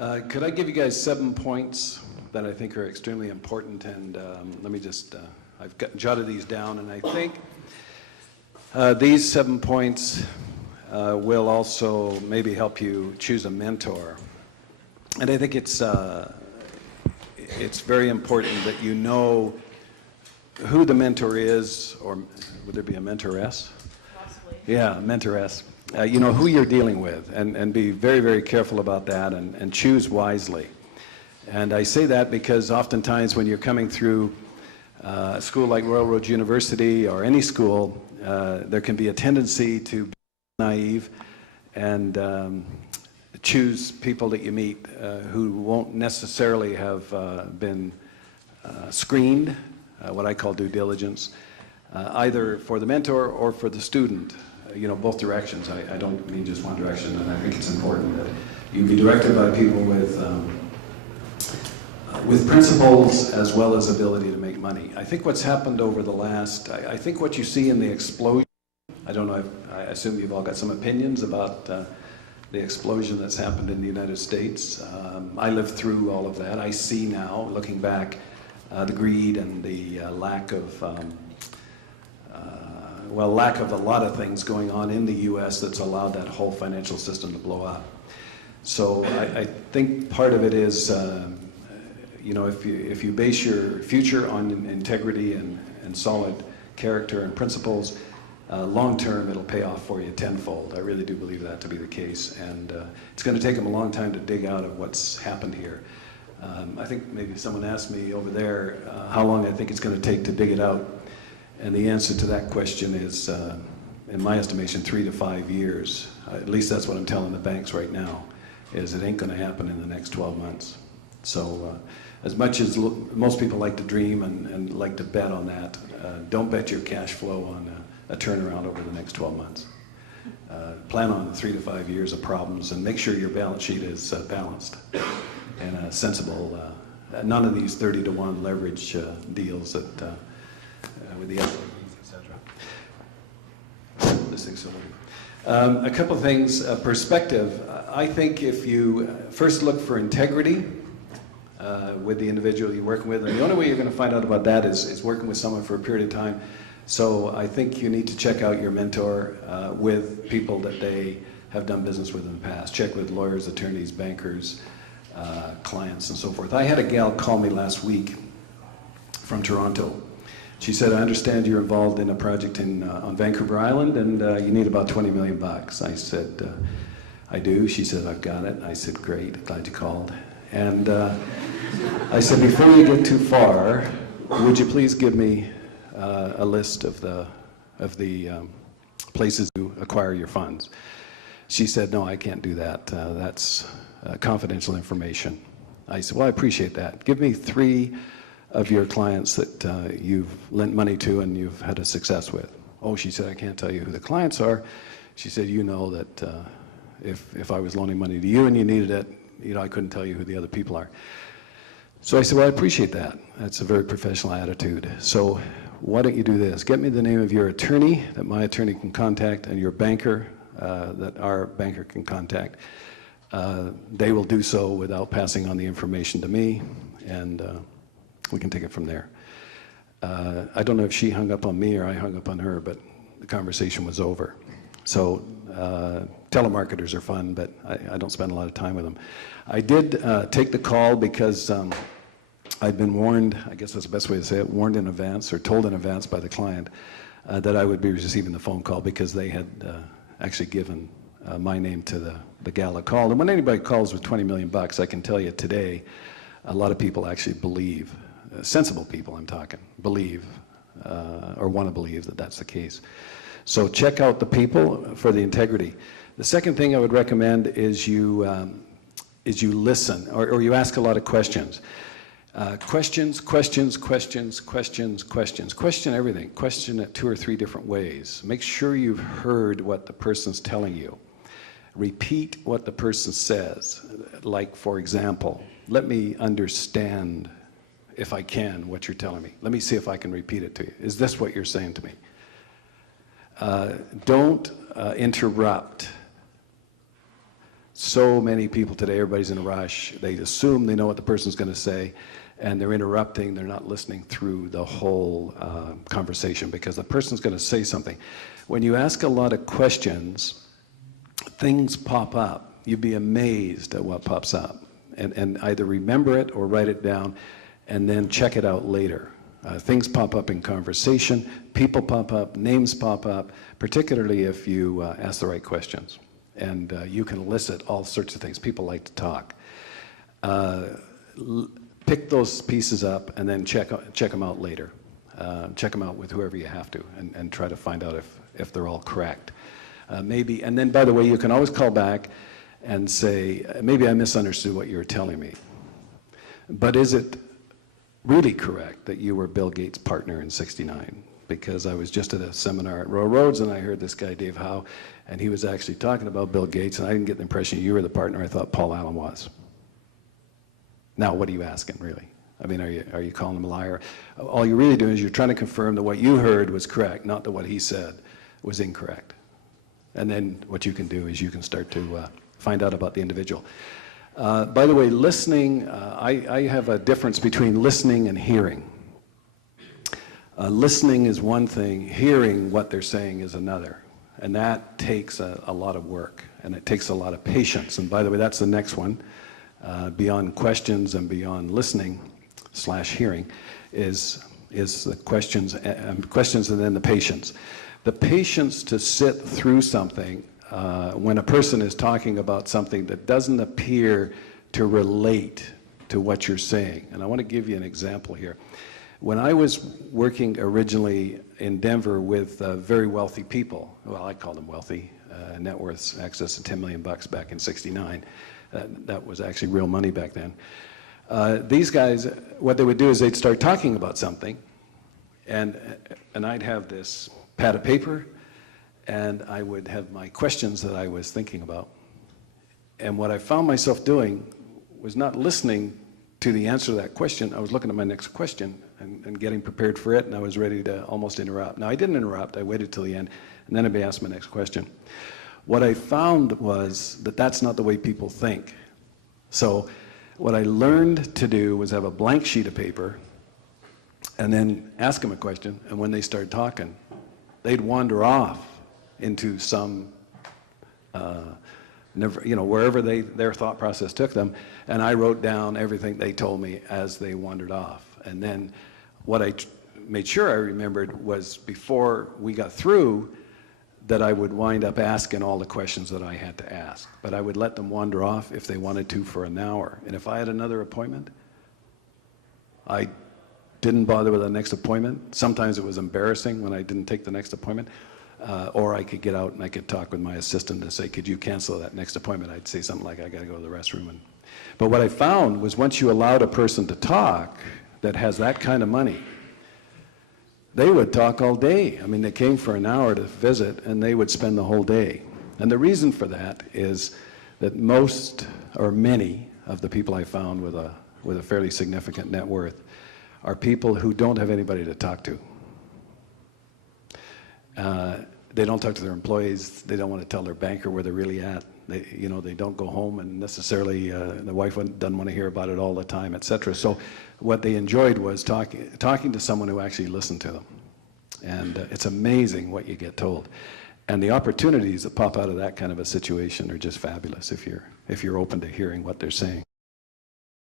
Could I give you guys 7 points that I think are extremely important? And let me just, I've jotted these down, and I think these 7 points will also maybe help you choose a mentor. And I think it's very important that you know who the mentor is, or would there be a mentoress? Possibly. Yeah, a mentoress. You know who you're dealing with, and be very, very careful about that, and choose wisely. And I say that because oftentimes when you're coming through a school like Royal Roads University or any school, there can be a tendency to be naive and choose people that you meet who won't necessarily have been screened, what I call due diligence, either for the mentor or for the student. You know, both directions. I don't mean just one direction, and I think it's important that you be directed by people with principles as well as ability to make money. I think what's happened over the last, I think what you see in the explosion, I don't know, I assume you've all got some opinions about the explosion that's happened in the United States. I lived through all of that. I see now, looking back, the greed and the lack of a lot of things going on in the U.S. that's allowed that whole financial system to blow up. So I think part of it is, you know, if you base your future on integrity and solid character and principles, long term it'll pay off for you tenfold. I really do believe that to be the case, and it's going to take them a long time to dig out of what's happened here. I think maybe someone asked me over there how long I think it's going to take to dig it out. And the answer to that question is, in my estimation, 3 to 5 years. At least that's what I'm telling the banks right now, is it ain't going to happen in the next 12 months. So as much as most people like to dream and like to bet on that, don't bet your cash flow on a turnaround over the next 12 months. Plan on 3 to 5 years of problems, and make sure your balance sheet is balanced and sensible. None of these 30-to-1 leverage deals that with the SAVs, etc. This thing's so weird. A couple of things, perspective. I think if you first look for integrity with the individual you're working with, and the only way you're going to find out about that is working with someone for a period of time. So I think you need to check out your mentor with people that they have done business with in the past. Check with lawyers, attorneys, bankers, clients, and so forth. I had a gal call me last week from Toronto. She said, I understand you're involved in a project on Vancouver Island, and you need about 20 million bucks. I said, I do. She said, I've got it. I said, great, glad you called. And I said, before you get too far, would you please give me a list of the places to acquire your funds? She said, no, I can't do that. That's confidential information. I said, well, I appreciate that. Give me 3 of your clients that you've lent money to and you've had a success with. Oh, she said, I can't tell you who the clients are. She said, you know that if I was loaning money to you and you needed it, you know, I couldn't tell you who the other people are. So I said, well, I appreciate that. That's a very professional attitude. So why don't you do this? Get me the name of your attorney that my attorney can contact, and your banker that our banker can contact. They will do so without passing on the information to me, and we can take it from there. I don't know if she hung up on me or I hung up on her, but the conversation was over. So telemarketers are fun, but I don't spend a lot of time with them. I did take the call because I'd been warned, I guess that's the best way to say it, warned in advance or told in advance by the client that I would be receiving the phone call, because they had actually given my name to the gal that called. And when anybody calls with 20 million bucks, I can tell you today, a lot of people actually believe, sensible people I'm talking, believe or want to believe that that's the case. So check out the people for the integrity. The second thing I would recommend is you listen, or you ask a lot of questions. Questions. Question everything. Question it 2 or 3 different ways. Make sure you've heard what the person's telling you. Repeat what the person says. Like, for example, let me understand, if I can, what you're telling me. Let me see if I can repeat it to you. Is this what you're saying to me? Don't interrupt. So many people today, everybody's in a rush. They assume they know what the person's going to say, and they're interrupting. They're not listening through the whole conversation because the person's going to say something. When you ask a lot of questions, things pop up. You'd be amazed at what pops up. And either remember it or write it down and then check it out later. Things pop up in conversation, people pop up, names pop up, particularly if you ask the right questions. And you can elicit all sorts of things. People like to talk. Pick those pieces up and then check them out later. Check them out with whoever you have to and try to find out if they're all correct. Maybe, and then by the way, you can always call back and say, maybe I misunderstood what you were telling me. But is it really correct that you were Bill Gates' partner in '69? Because I was just at a seminar at Royal Roads and I heard this guy, Dave Howe, and he was actually talking about Bill Gates, and I didn't get the impression you were the partner I thought Paul Allen was. Now, what are you asking, really? I mean, are you calling him a liar? All you're really doing is you're trying to confirm that what you heard was correct, not that what he said was incorrect. And then what you can do is you can start to find out about the individual. By the way, listening, I have a difference between listening and hearing. Listening is one thing, hearing what they're saying is another. And that takes a lot of work, and it takes a lot of patience. And by the way, that's the next one. Beyond questions and beyond listening / hearing is the questions and then the patience. The patience to sit through something when a person is talking about something that doesn't appear to relate to what you're saying. And I want to give you an example here. When I was working originally in Denver with very wealthy people, well, I call them wealthy, net worths excess of $10 million back in '69. That was actually real money back then. These guys, what they would do is they'd start talking about something, and I'd have this pad of paper, and I would have my questions that I was thinking about. And what I found myself doing was not listening to the answer to that question. I was looking at my next question and getting prepared for it, and I was ready to almost interrupt. Now, I didn't interrupt. I waited till the end, and then I'd be asked my next question. What I found was that that's not the way people think. So what I learned to do was have a blank sheet of paper and then ask them a question, and when they started talking, they'd wander off into some, wherever their thought process took them, and I wrote down everything they told me as they wandered off. And then what I made sure I remembered was before we got through, that I would wind up asking all the questions that I had to ask. But I would let them wander off if they wanted to for an hour. And if I had another appointment, I didn't bother with the next appointment. Sometimes it was embarrassing when I didn't take the next appointment. Or I could get out and I could talk with my assistant and say, could you cancel that next appointment? I'd say something like, I gotta go to the restroom. But what I found was once you allowed a person to talk that has that kind of money, they would talk all day. I mean, they came for an hour to visit, and they would spend the whole day. And the reason for that is that most, or many, of the people I found with a fairly significant net worth are people who don't have anybody to talk to. They don't talk to their employees. They don't want to tell their banker where they're really at. They don't go home, and necessarily the wife doesn't want to hear about it all the time, etc. So what they enjoyed was talking to someone who actually listened to them. And it's amazing what you get told. And the opportunities that pop out of that kind of a situation are just fabulous if you're open to hearing what they're saying.